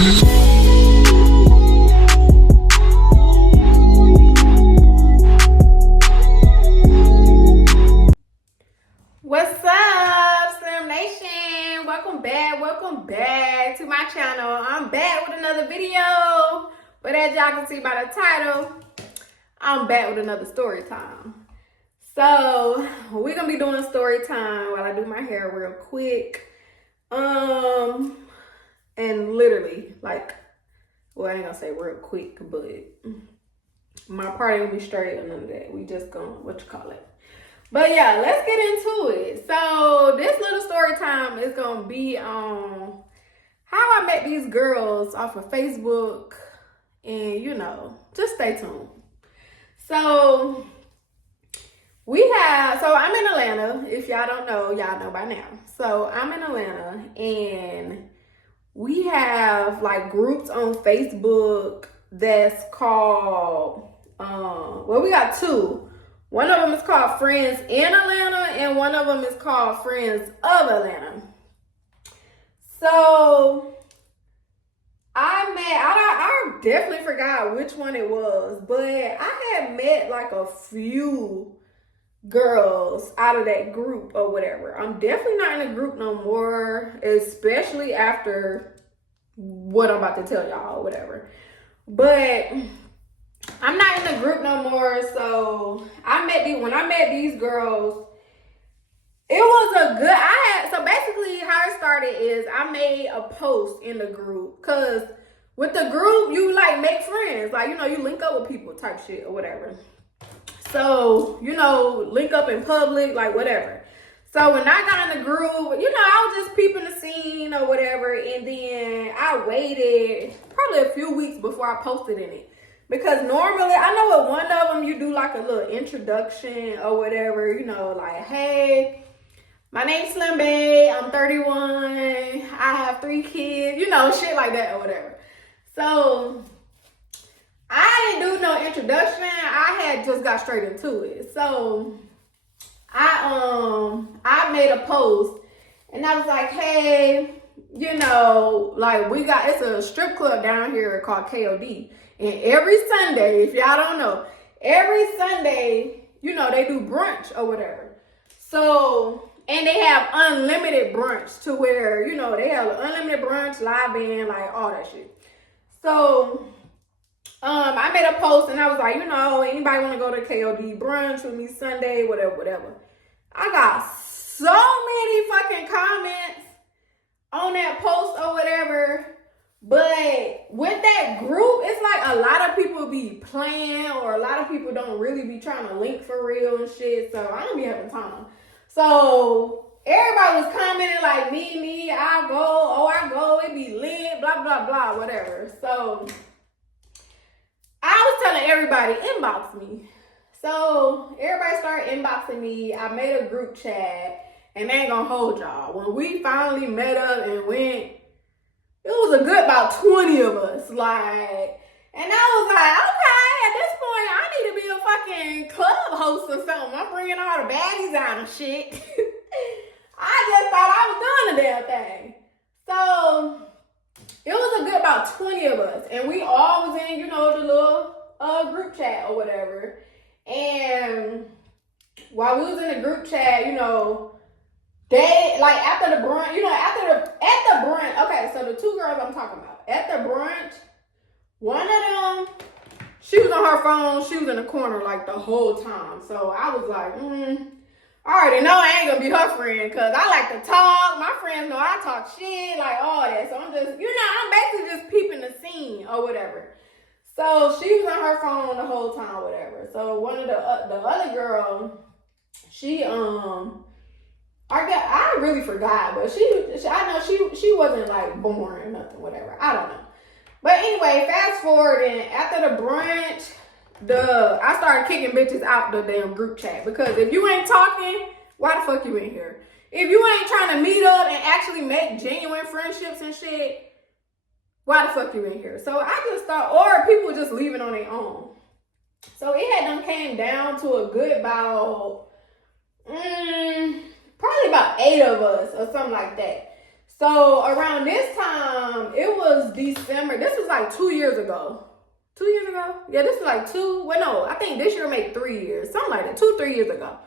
What's up, Slim Nation? Welcome back to my channel. I'm back with another video, but as y'all can see by the title, I'm back with another story time. So we're gonna be doing story time while I do my hair real quick. And literally, like, well, I ain't gonna say real quick, but my party will be straight or none of that. We just gonna, But yeah, let's get into it. So this little story time is gonna be on how I met these girls off of Facebook, and just stay tuned. So I'm in Atlanta. If y'all don't know, y'all know by now. So I'm in Atlanta, and we have like groups on Facebook that's called, we got two. One of them is called Friends in Atlanta, and one of them is called Friends of Atlanta. So I definitely forgot which one it was, but I had met like a few girls out of that group or whatever. I'm definitely not in a group no more, especially after what I'm about to tell y'all or whatever. But I'm not in the group no more. So when I met these girls, it was so basically how it started is I made a post in the group, because with the group you like make friends, like you link up with people type shit or whatever. So link up in public, like whatever. So when I got in the group, I was just peeping the scene or whatever, and then I waited probably a few weeks before I posted in it. Because normally, I know with one of them, you do like a little introduction or whatever, like, hey, my name's Slim Bae, I'm 31, I have 3 kids, shit like that or whatever. So I didn't do no introduction. I had just got straight into it. So I made a post, and I was like, hey, like it's a strip club down here called KOD. And every Sunday, if y'all don't know, every Sunday, they do brunch or whatever. So, and they have unlimited brunch to where, they have unlimited brunch, live band, like all that shit. So, I made a post and I was like, anybody want to go to KOD brunch with me Sunday, whatever. I got so many fucking comments on that post or whatever. But with that group, it's like a lot of people be playing, or a lot of people don't really be trying to link for real and shit. So I don't be having time. So everybody was commenting like, me, I go, it be lit, blah, blah, blah, whatever. So I was telling everybody, inbox me. So everybody started inboxing me. I made a group chat, and they ain't gonna hold y'all. When we finally met up and went, it was a good about 20 of us, like, and I was like, okay, at this point, I need to be a fucking club host or something. I'm bringing all the baddies out and shit. I just thought I was doing the damn thing. So it was a good about 20 of us, and we all was in, the little group chat or whatever. And while we was in the group chat, they, like, after the brunch, at the brunch, okay, so the two girls I'm talking about, at the brunch, one of them, she was on her phone, she was in the corner, like, the whole time. So I was like, I already know I ain't gonna be her friend, because I like to talk, my friends know I talk shit, like, all that. So I'm just, I'm basically just peeping the scene or whatever. So she was on her phone the whole time, whatever. So one of the other girl, she, I really forgot, but I know she wasn't like born or nothing, whatever. I don't know. But anyway, fast forward, and after the brunch, I started kicking bitches out the damn group chat, because if you ain't talking, why the fuck you in here? If you ain't trying to meet up and actually make genuine friendships and shit, why the fuck you in here? So I just thought, or people just leaving on their own. So it had done came down to a good about, probably about 8 of us or something like that. So around this time, it was December. This was like 2 years ago. 2 years ago? Yeah, this was like I think this year made 3 years. Something like that, 2-3 years ago.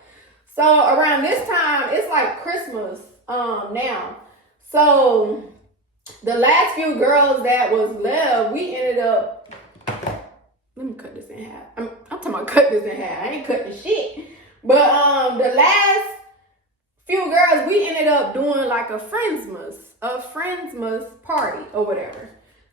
So around this time, it's like Christmas now. So the last few girls that was left, we ended up, let me cut this in half. I'm talking about cut this in half. I ain't cutting shit. But the last few girls, we ended up doing like a friendsmas party or whatever.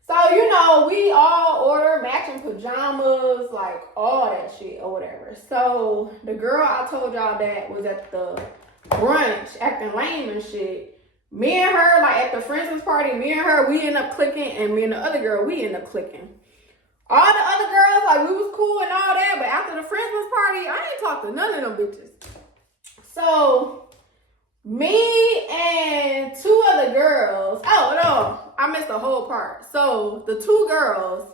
So, you know, we all ordered matching pajamas, like all that shit or whatever. So the girl I told y'all that was at the brunch acting lame and shit. Me and her, like at the friendsmas party, me and her, we end up clicking, and me and the other girl, we end up clicking. All the other girls, like, we was cool and all that, but after the friendsmas party, I ain't talked to none of them bitches. So me and 2 other girls, oh no, I missed the whole part. So the 2 girls,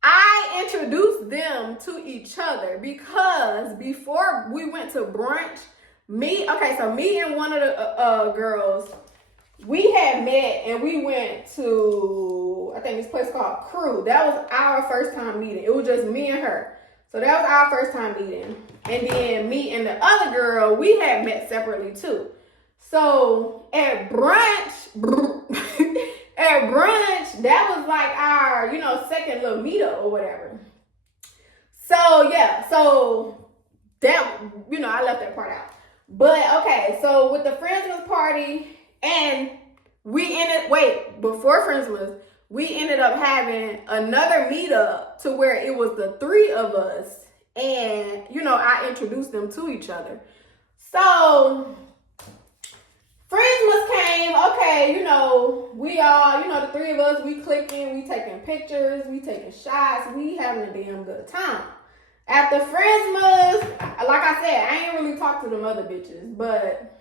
I introduced them to each other because before we went to brunch, me and one of the girls, we had met and we went to, I think this place called Crew. That was our first time meeting. It was just me and her. So that was our first time meeting. And then me and the other girl, we had met separately too. So at brunch, that was like our, you know, second little meetup or whatever. So yeah, so that, you know, I left that part out. But okay, so with the Friendsmas party, and before Friendsmas, we ended up having another meetup to where it was the 3 of us, and, you know, I introduced them to each other. So Friendsmas came, okay, you know, we all, you know, the 3 of us, we clicking, we taking pictures, we taking shots, we having a damn good time. After Friendsmas, like I said, I ain't really talked to them other bitches, but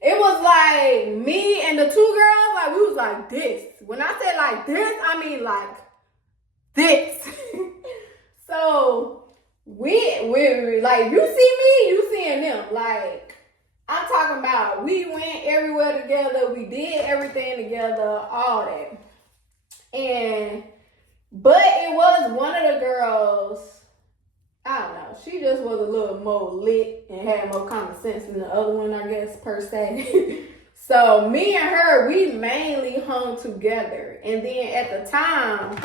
it was like me and the 2 girls, like, we was like this. When I said like this, I mean like this. So we like, you see me, you seeing them. Like, I'm talking about, we went everywhere together, we did everything together, all that. But it was one of the girls, I don't know, she just was a little more lit and had more common sense than the other one, I guess, per se. So me and her, we mainly hung together. And then at the time,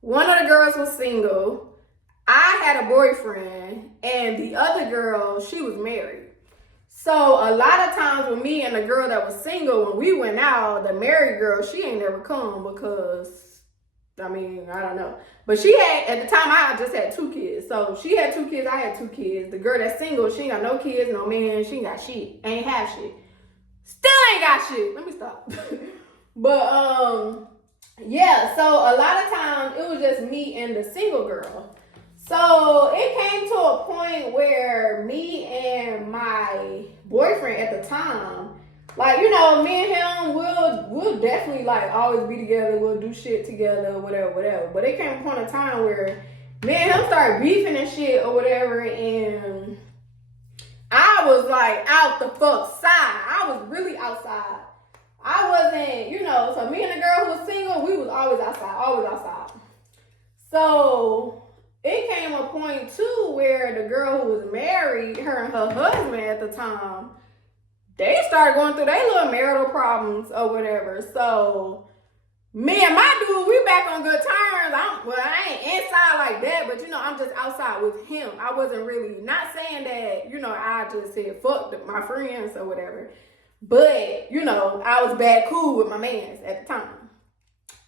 one of the girls was single, I had a boyfriend, and the other girl, she was married. So a lot of times with me and the girl that was single, when we went out, the married girl, she ain't never come because, I mean, I don't know. But she had, at the time, I just had 2 kids. So she had 2 kids, I had 2 kids. The girl that's single, she ain't got no kids, no man, she ain't got shit. Ain't have shit. Still ain't got shit. Let me stop. But, yeah, so a lot of times, it was just me and the single girl. So it came to a point where me and my boyfriend at the time, like, you know, me and him, we'll definitely, like, always be together. We'll do shit together, whatever. But it came upon a time where me and him started beefing and shit or whatever, and I was, like, out the fuck side. I was really outside. I wasn't, you know, so me and the girl who was single, we was always outside. So it came a point, too, where the girl who was married, her and her husband at the time, they started going through their little marital problems or whatever. So me and my dude, we back on good terms. I ain't inside like that, but, you know, I'm just outside with him. I wasn't really, not saying that, you know, I just said fuck my friends or whatever. But, you know, I was bad cool with my mans at the time.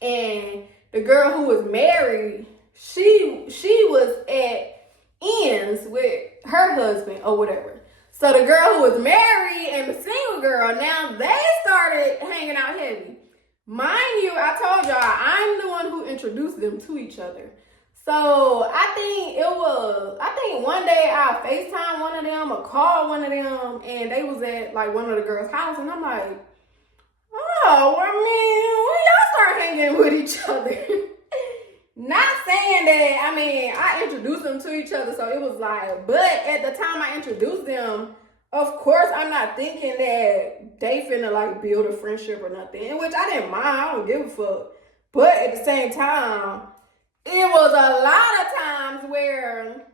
And the girl who was married, she was at ends with her husband or whatever. So the girl who was married and the single girl, now they started hanging out heavy. Mind you, I told y'all, I'm the one who introduced them to each other. So I think one day I FaceTime one of them or called one of them, and they was at like one of the girls' house, and I'm like, oh, I mean, when y'all start hanging with each other. Not saying that, I mean, I introduced them to each other, so it was like, but at the time I introduced them, of course, I'm not thinking that they finna like build a friendship or nothing, in which I didn't mind. I don't give a fuck. But at the same time, it was a lot of times where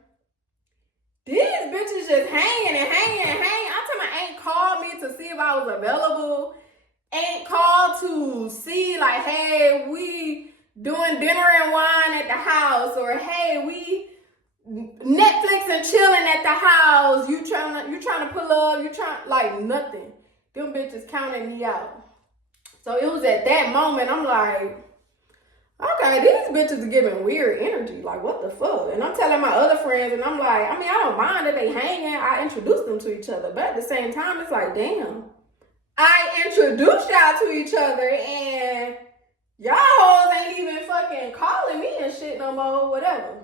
these bitches just hanging and hanging and hanging. I'm talking about ain't called me to see if I was available. Ain't called to see like, hey, we doing dinner and wine at the house, or hey, we Netflix and chilling at the house. You trying to pull up, you trying like nothing. Them bitches counting me out. So it was at that moment I'm like, okay, these bitches are giving weird energy. Like, what the fuck? And I'm telling my other friends, and I'm like, I mean, I don't mind that they hanging. I introduced them to each other. But at the same time, it's like, damn. I introduced y'all to each other, and y'all hoes ain't even fucking calling me and shit no more, whatever.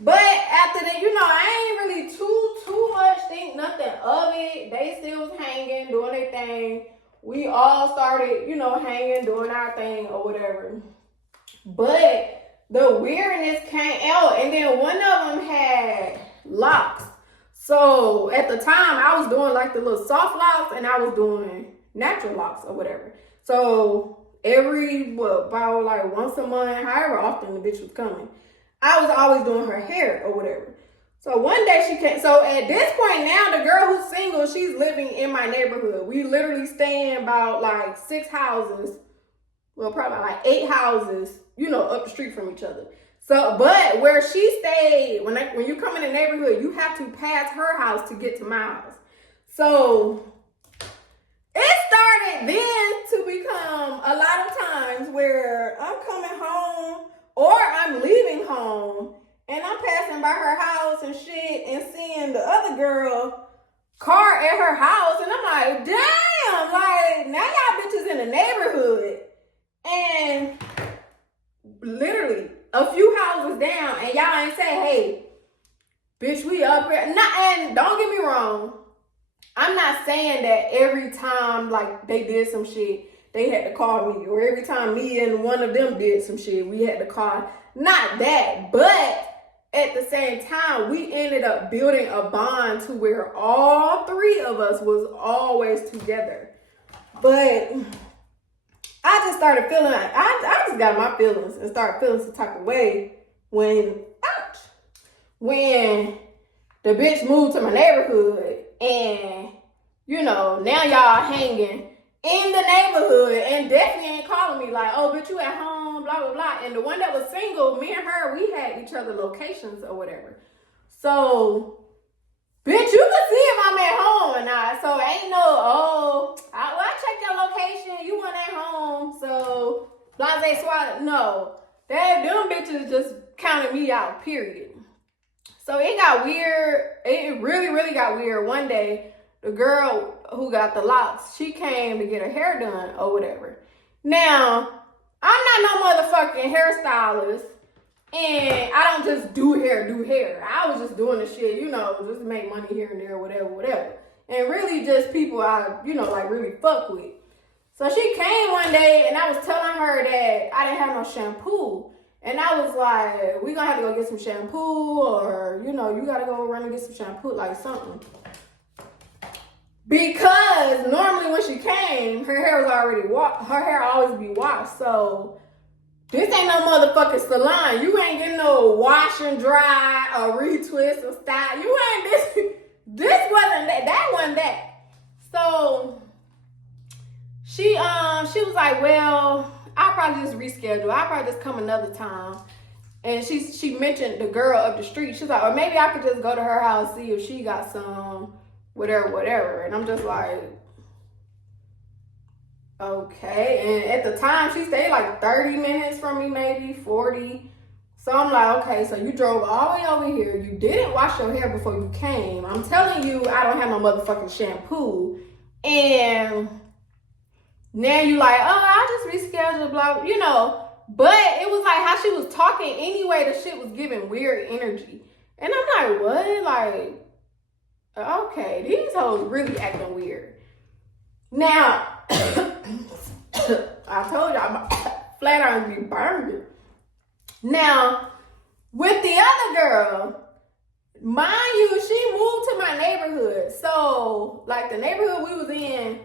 But after that, I ain't really too much think nothing of it. They still was hanging, doing their thing. We all started, hanging, doing our thing or whatever. But the weirdness came out, and then one of them had locks. So at the time, I was doing like the little soft locks, and I was doing natural locks or whatever. So about like once a month, however often the bitch was coming, I was always doing her hair or whatever. So one day she came. So at this point now, the girl who's single, she's living in my neighborhood. We literally stay in about like 6 houses. Well, probably like 8 houses, up the street from each other. So, but where she stayed, when you come in the neighborhood, you have to pass her house to get to my house. So it started then to become a lot of times where I'm coming home or I'm leaving home and I'm passing by her house and shit and seeing the other girl car at her house, and I'm like, damn, like now y'all bitches in the neighborhood. And literally a few houses down, and y'all ain't say, hey, bitch, we up here. And don't get me wrong, I'm not saying that every time like they did some shit, they had to call me, or every time me and one of them did some shit, we had to call. Not that, but at the same time, we ended up building a bond to where all 3 of us was always together. But I just started feeling like, I just got my feelings and started feeling some type of way when the bitch moved to my neighborhood, and, now y'all hanging in the neighborhood and definitely ain't calling me like, oh, bitch, you at home, blah, blah, blah. And the one that was single, me and her, we had each other locations or whatever. So, bitch, you can see if I'm at home or not. So ain't no, I checked your location, you weren't at home, so blase swat. No, them bitches just counted me out, period. So it got weird. It really, really got weird. One day, the girl who got the locks, she came to get her hair done or whatever. Now, I'm not no motherfucking hairstylist, and I don't just do hair. I was just doing the shit, just to make money here and there, whatever. And really just people I, like really fuck with. So she came one day, and I was telling her that I didn't have no shampoo. And I was like, we gonna have to go get some shampoo, or, you gotta go run and get some shampoo, like something. Because normally when she came, her hair was already washed. Her hair always be washed. So this ain't no motherfucking salon. You ain't getting no wash and dry or retwist or style. You ain't this. This wasn't that. That wasn't that. So she was like, well, I'll probably just reschedule. I'll probably just come another time. And she mentioned the girl up the street. She's like, or maybe I could just go to her house, see if she got some, whatever. And I'm just like, okay. And at the time, she stayed like 30 minutes from me, maybe 40. So I'm like, okay, so you drove all the way over here. You didn't wash your hair before you came. I'm telling you, I don't have no motherfucking shampoo. And now you like, oh, I just rescheduled, blah, But it was like how she was talking anyway, the shit was giving weird energy. And I'm like, what? Like, okay, these hoes really acting weird. Now, I told y'all my flat irons be burning. Now, with the other girl, mind you, she moved to my neighborhood. So, like, the neighborhood we was in,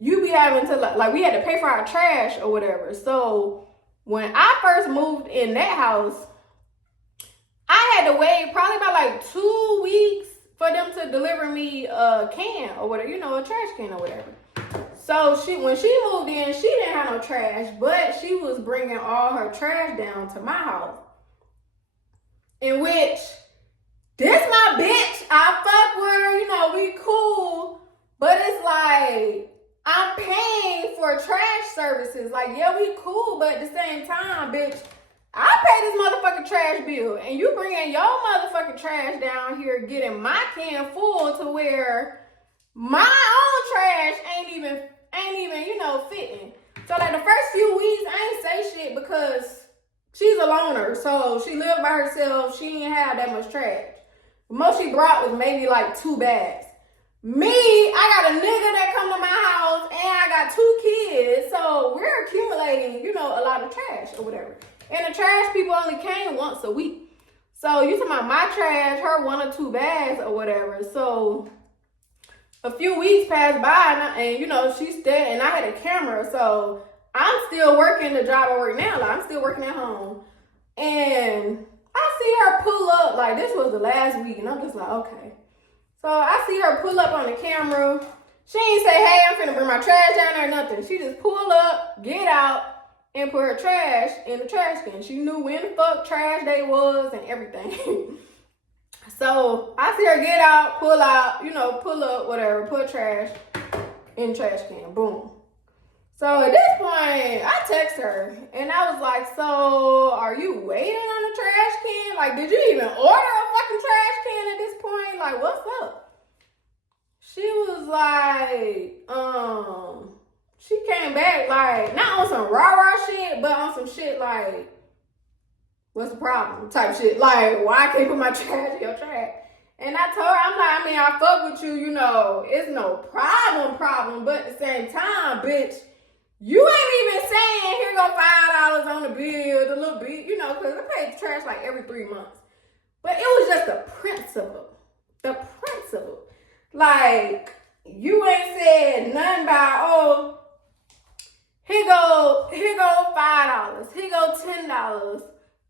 you be having to, like, we had to pay for our trash or whatever. So, when I first moved in that house, I had to wait probably about like 2 weeks for them to deliver me a can or whatever, a trash can or whatever. So when she moved in, she didn't have no trash, but she was bringing all her trash down to my house. In which, this my bitch, I fuck with her, we cool, but it's like, I'm paying for trash services. Like, yeah, we cool, but at the same time, bitch, I pay this motherfucking trash bill, and you bringing your motherfucking trash down here, getting my can full to where my own trash ain't even, fitting. So like the first few weeks, I ain't say shit because she's a loner, so she lived by herself. She didn't have that much trash. The most she brought was maybe like 2 bags. Me, I got a nigga that come to my house, and I got 2 kids, so we're accumulating, a lot of trash or whatever. And the trash people only came once a week. So you talking about my trash, her 1 or 2 bags or whatever. So a few weeks passed by, and she's there, and I had a camera, so I'm still working the job I work now. Like, I'm still working at home. And I see her pull up, like, this was the last week, and I'm just like, okay. So I see her pull up on the camera. She ain't say, hey, I'm finna bring my trash down there or nothing. She just pull up, get out, and put her trash in the trash can. She knew when the fuck trash day was and everything. So I see her get out, pull out, pull up, whatever, put trash in the trash can. Boom. So at this point, I text her and I was like, so are you waiting on the trash can? Like, did you even order a fucking trash can at this point? Like, what's up? She was like, she came back like, not on some rah-rah shit, but on some shit like, what's the problem type shit. Like, why I can't put my trash in your trash? And I told her, I fuck with you, it's no problem, but at the same time, bitch, you ain't even saying, here go $5 on the bill, the little bit, because I pay the trash like every 3 months. But it was just the principle. Like, you ain't said nothing about, here go $5, here go $10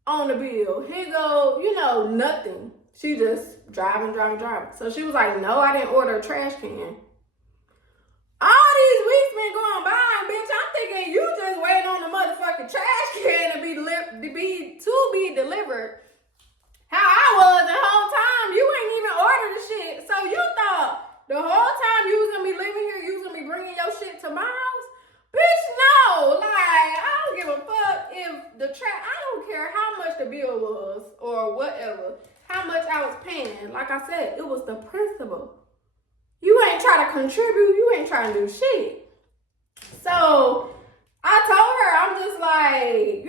on the bill, here go, nothing. She just driving. So she was like, no, I didn't order a trash can. All these weeks been going by, bitch. I'm thinking you just waiting on the motherfucking trash can to be delivered. How I was the whole time, you ain't even ordered the shit. So you thought the whole time you was gonna be living here, you was gonna be bringing your shit to my house? Bitch, no. Like, I don't give a fuck if I don't care how much the bill was or whatever, how much I was paying. Like I said, it was the principle. You ain't trying to contribute. You ain't trying to do shit. So I told her, I'm just like,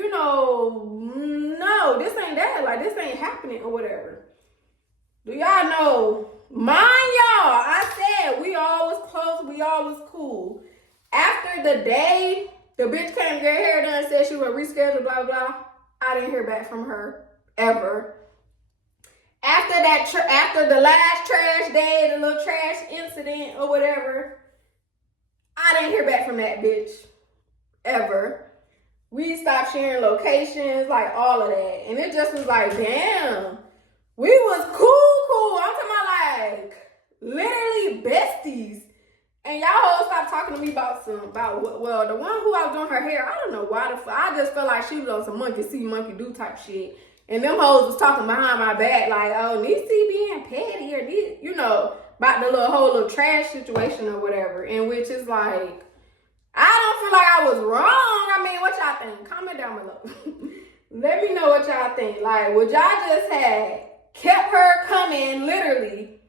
no, this ain't that. Like, this ain't happening or whatever. Do y'all know? Mind y'all, I said we all was close. We all was cool. After the day, the bitch came to get her hair done and said she would reschedule, blah, blah. I didn't hear back from her ever. After the last trash day, the little trash incident or whatever, I didn't hear back from that bitch ever. We stopped sharing locations, like all of that. And it just was like, damn, we was cool. I'm talking about like literally besties. And y'all hoes stopped talking to me about the one who I was doing her hair, I don't know why the fuck. I just felt like she was on some monkey see, monkey do type shit. And them hoes was talking behind my back like, oh, Niecy being petty or this, about the whole little trash situation or whatever. In which is like, I don't feel like I was wrong. What y'all think? Comment down below. Let me know what y'all think. Like, would y'all just have kept her coming literally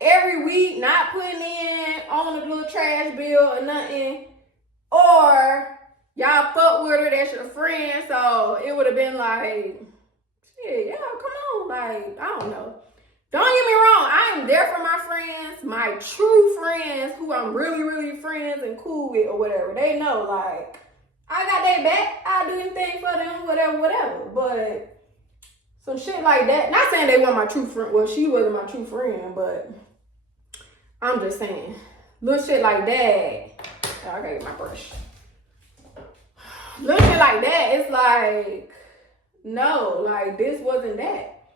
every week, not putting in on the little trash bill or nothing? Or y'all fuck with her, that's your friend, so it would have been like, yeah, come on. Like, I don't know. Don't get me wrong. I am there for my friends, my true friends who I'm really, really friends and cool with or whatever. They know, like, I got their back. I'll do anything for them, whatever. But some shit like that. Not saying they weren't my true friend. Well, she wasn't my true friend, but I'm just saying. Little shit like that. Oh, I gotta get my brush. Little shit like that, it's like, no, like, this wasn't that.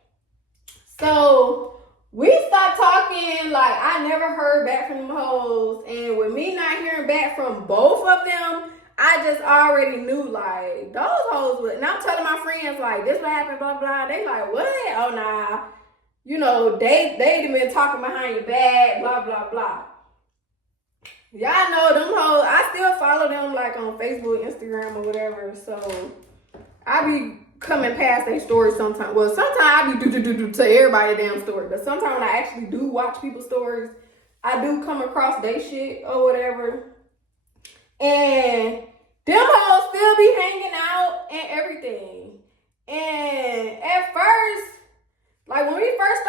So, we stopped talking. Like, I never heard back from them hoes. And with me not hearing back from both of them, I just already knew, like, those hoes would. And I'm telling my friends, like, this what happened, blah, blah. They like, what? Oh, nah. You know, they been talking behind your back, blah, blah, blah. Y'all know them hoes. I still follow them, like, on Facebook, Instagram, or whatever. So, I be coming past their stories sometimes. Well, sometimes I be do to everybody damn story. But sometimes when I actually do watch people's stories, I do come across their shit or whatever. And them hoes still be hanging out and everything. And at first, like when we first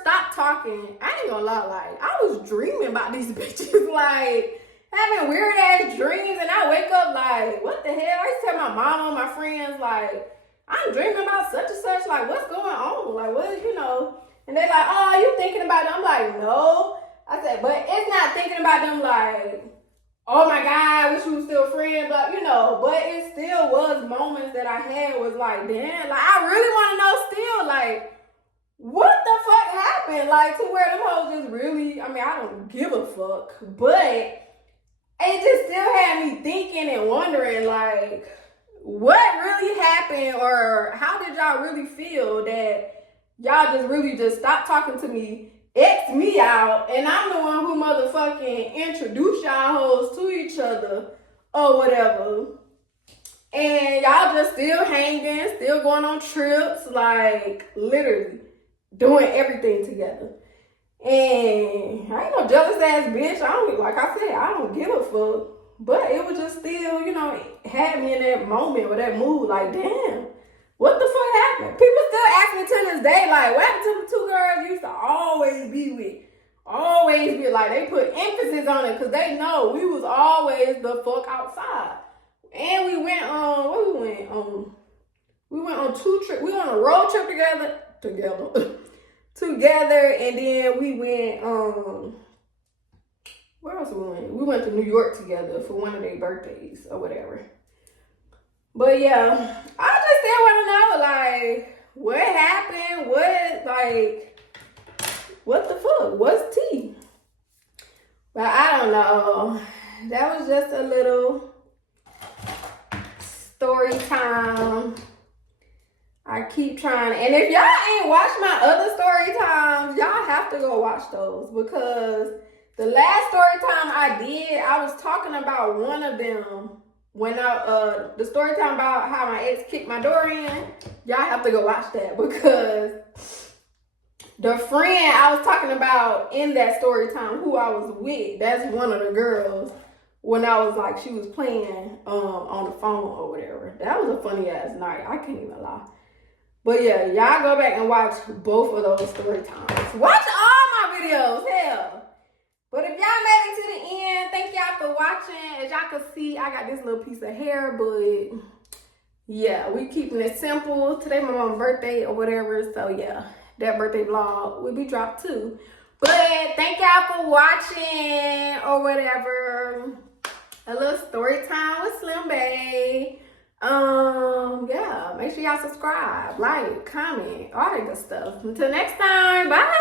stopped talking, I ain't gonna lie, like I was dreaming about these bitches, like having weird ass dreams, and I wake up like, what the hell? I used to tell my mom and my friends, like, I'm dreaming about such and such, like what's going on? Like what, you know? And they like, oh, you thinking about them? I'm like, no. I said, but it's not thinking about them like, oh my God, I wish we were still friends, but you know, but it still was moments that I had was like, damn, like I really want to know still, like, what the fuck happened? Like to where them hoes just really, I mean, I don't give a fuck, but it just still had me thinking and wondering, like, what really happened, or how did y'all really feel that y'all just really just stopped talking to me, X me out, and I'm the one who motherfucking introduced y'all hoes to each other or whatever. And y'all just still hanging, still going on trips, like literally doing everything together. And I ain't no jealous ass bitch. I don't, like I said, I don't give a fuck. But it was just still, you know, had me in that moment or that mood, like, damn, what the fuck happened? People still ask me to this day, like, what happened to the two girls you used to always be with? Always be like, they put emphasis on it because they know we was always the fuck outside. And we went on, where we went? We went on 2 trips. We went on a road trip together, and then we went, where else we went? We went to New York together for one of their birthdays or whatever. But yeah, I just still want to know, like, what happened? What the fuck? What's tea? But I don't know. That was just a little story time. I keep trying. And if y'all ain't watched my other story times, y'all have to go watch those, because the last story time I did, I was talking about one of them when the story time about how my ex kicked my door in. Y'all have to go watch that, because the friend I was talking about in that story time who I was with, that's one of the girls when I was like, she was playing on the phone or whatever. That was a funny ass night. I can't even lie. But yeah, y'all go back and watch both of those story times. Watch all my videos, hell. But if y'all made it to the end, thank y'all for watching. As y'all can see, I got this little piece of hair, but yeah, we keeping it simple. Today my mom's birthday or whatever, so yeah, that birthday vlog will be dropped too. But thank y'all for watching or whatever. A little story time with Slim Bae. Yeah, make sure y'all subscribe, like, comment, all that good stuff. Until next time, bye.